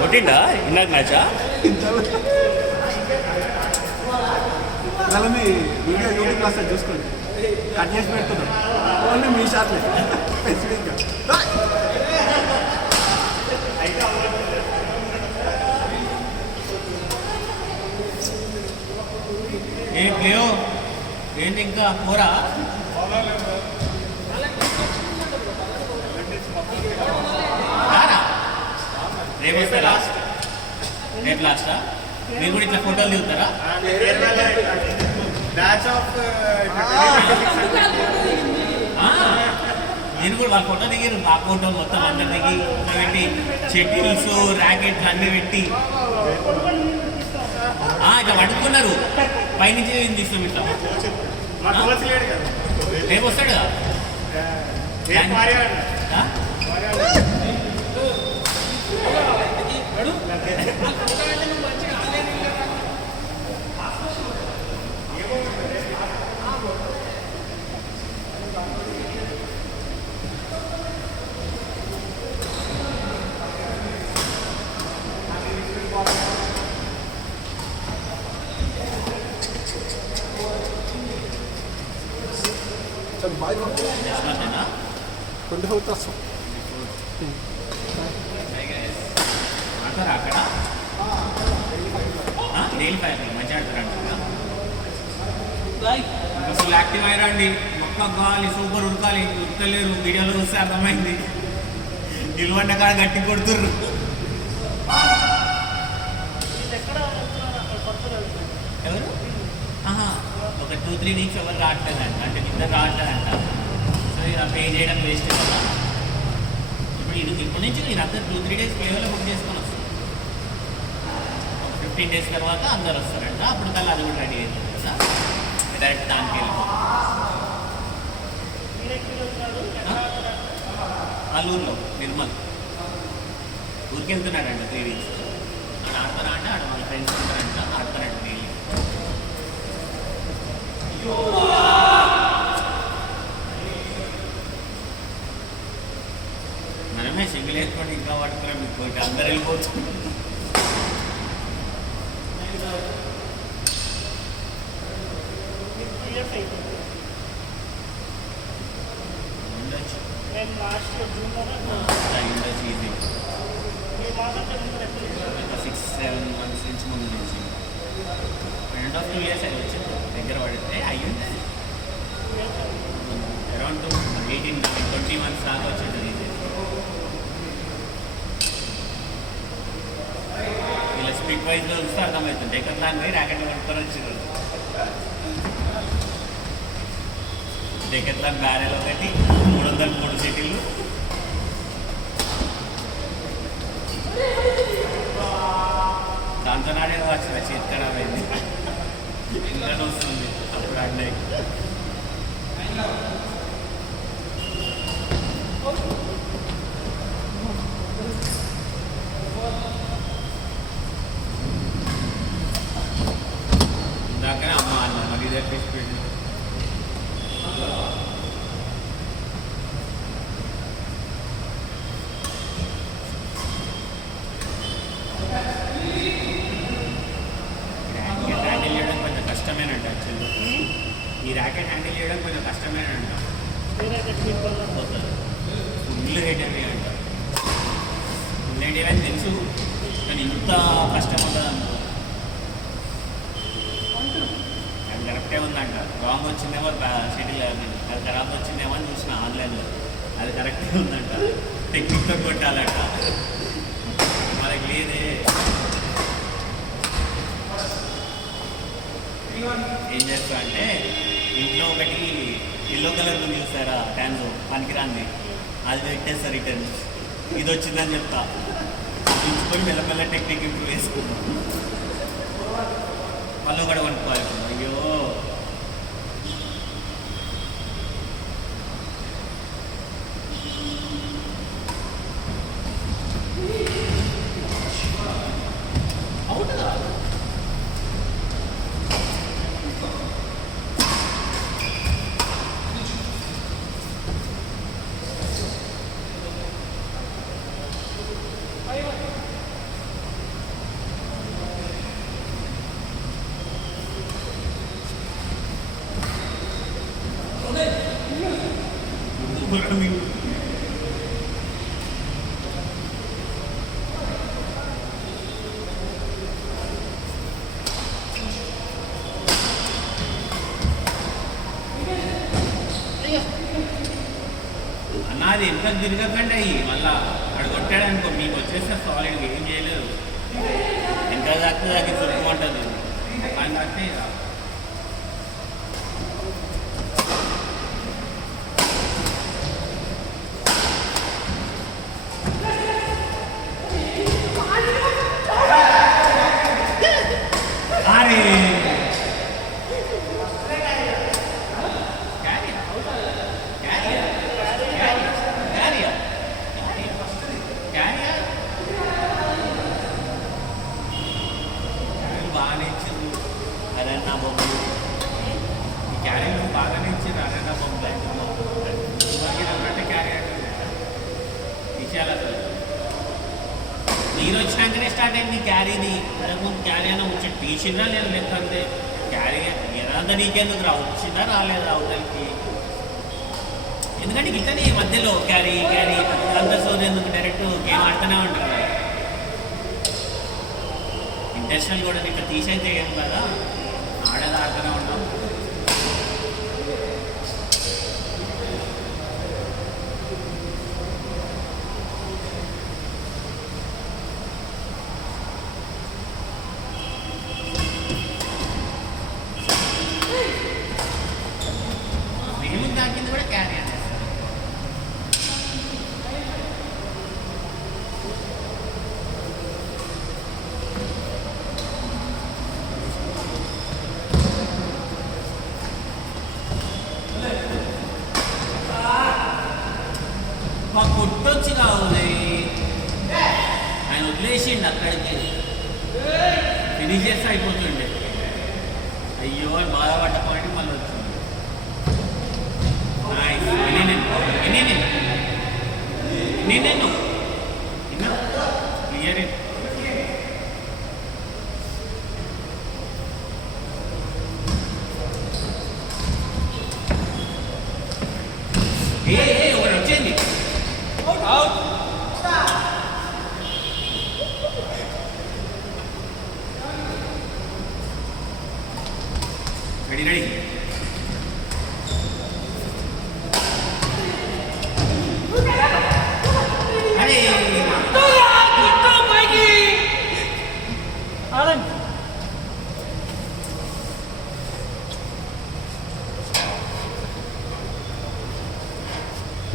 కొట్టిండా ఇందాక మ్యాచా? మీ video YouTube class చూసుకోండి, cut చేసి పెడుతున్నాం ఓన్లీ మీ షాట్లే స్పెసిఫిక్గా. ఏంటి ఇంకా కూర? రేపు వస్తే లాస్ట్, రేపు లాస్టా? మీరు కూడా ఇట్లా ఫోటోలు దిగుతారా? నేను కూడా వాళ్ళ ఫోటో దిగారు, ఆ ఫోటో మొత్తం అందరు దిగి పెట్టి షటిల్స్ ర్యాకెట్స్ అన్నీ పెట్టి ఇట్లా పట్టుకున్నారు. పైనుంచి తీస్తాం ఇట్లా. రేపు వస్తాడు కదా. బాయ్ 24 వస్తాం. ఆడతారా అక్కడ? డైలీ 5 మంచిగా ఆడతారు. అసలు యాక్టివ్ అయ్యారండి. మొక్క గాలి సూపర్ ఉడకాలి, ఉడకలేరు. వీడియోలో చూస్తే అర్థమైంది. నిలబడ్డ కాడ గట్టి కొడుతుర్రు. ఎవరు? ఒక 2-3 వీక్స్ ఎవరు రావట్లేదంట, అంటే నిద్ర రావట్లేదంట. సో ఇలా పే చేయడం వేస్ట్ కదా. ఇప్పటి నుంచి నేను అందరు 2-3 డేస్ కేవలం బుక్ చేసుకొని వస్తాను. 15 డేస్ తర్వాత అందరు వస్తారంట. అప్పుడు కల్లా అది కూడా రెడీ అవుతుంది కదా, డైరెక్ట్ దానికి వెళ్ళిపోతాం. అల్లూరులో నిర్మల్ ఊరికి వెళ్తున్నాడంట 3 వీక్స్. అక్కడ ఆడతారా అంటే ఆడ మన ఫ్రెండ్స్ ఉంటారంట, ఆడతారంట డైలీ. మనమే సింగిల్ వేసుకోండి, ఇంకా పడుతున్నాం. మీకు అందరు వెళ్ళిపోవచ్చు. ఉండొచ్చు ఈజీ. 6-7 months నుంచి ముందు నుంచి 1.5-2 years అది వచ్చింది. దగ్గర పడితే అయ్యింది. అరౌండ్ 18-20 months దాకా వచ్చింది ఈజీ. ఇలా స్పీడ్ వైజ్లో చూస్తే అర్థమవుతుంది. డెకత్లాన్ పోయి ర్యాకెట్ పట్టుకొని వచ్చింది. డెకత్లాన్ బ్యారెల్ ఒకటి 303 సిటీలు. దాంతో నాడే వచ్చిన చేతికడ పోయింది. ఇంకా వస్తుంది అప్పుడు ఆడినాయి. ఇందాకనే అమ్మ అన్న మరి ఇదే స్పీడ్. ఈ ర్యాకెట్ హ్యాండిల్ చేయడం కొంచెం కష్టమేనంట. ఫుల్ హెడ్ అని అంట. ఫుల్ హెడ్ అని తెలుసు, కానీ ఇంత కష్టం ఉంటుంది అనుకో. అది కరెక్టే ఉందంట. రాంగ్ వచ్చిందేమో షటిల్, అది ఖరాబ్ వచ్చిందేమో అని చూసిన ఆన్లైన్లో. అది కరెక్టే ఉందంట. టెక్నిక్తో కొట్టాలంట. మనకి లేదే. ఏం చేస్తా అంటే ఇంట్లో ఒకటి ఎల్లో కలర్ ఉంది చూస్తారా, ట్యాన్జో పనికిరాంది, అది పెట్టేస్తా రిటర్న్. ఇది వచ్చిందని చెప్తా, చూసుకొని మెల్లమెల్ల టెక్నిక్ ఇంప్రూవ్ చేసుకుంటాం. మళ్ళీ ఒకటి కొనుక్కోవాలి. అయ్యో అవుతుందా? Ahí va. వెనకాల తిరగకండి అయ్యి మళ్ళా వాడు కొట్టాడు అనుకో మీకు వచ్చేస్తే సాలిడ్ ఏం చేయలేదు ఇంకా దాకా దానికి చుట్టుకుంటుంది అని అంటే అరే బాగానే ఇచ్చింది అరే నా బొమ్మలు ఈ క్యారీలు బాగానే ఇచ్చింది అరే నా బొమ్మ అంటే క్యారీ విషయాలు అసలు మీరు వచ్చినాకనే స్టార్ట్ అయింది క్యారీది ముందు క్యారీ అయినా వచ్చి తీసిందా లేదా లెక్క అంతే క్యారీ ఏదంతా నీకెందుకు రా వచ్చిందా రాలేదా అవతలకి ఎందుకంటే ఇతనే మధ్యలో క్యారీ క్యారీ అంత సోది ఎందుకు డైరెక్ట్ గేమ్ ఆడుతూనే ఉంటారు కదా ఇంటర్నేషనల్ కూడా ఇక్కడ తీసైతే ఏం కదా ఆడేది ఆడుతూనే ఉంటాం మేము దాకింది కూడా క్యారీ అనేస్తారు మా కొట్టొచ్చి కావాలి ఆయన వదిలేసిండు అక్కడికి ఫినిష్ చేస్తే అయిపోతుండే అయ్యో అని బాధపడ్డ పాయింట్ మళ్ళీ వచ్చింది నైస్ నేను క్లియర్ ఒకటి వచ్చింది రెడీ రెడీ అరే ఆడండి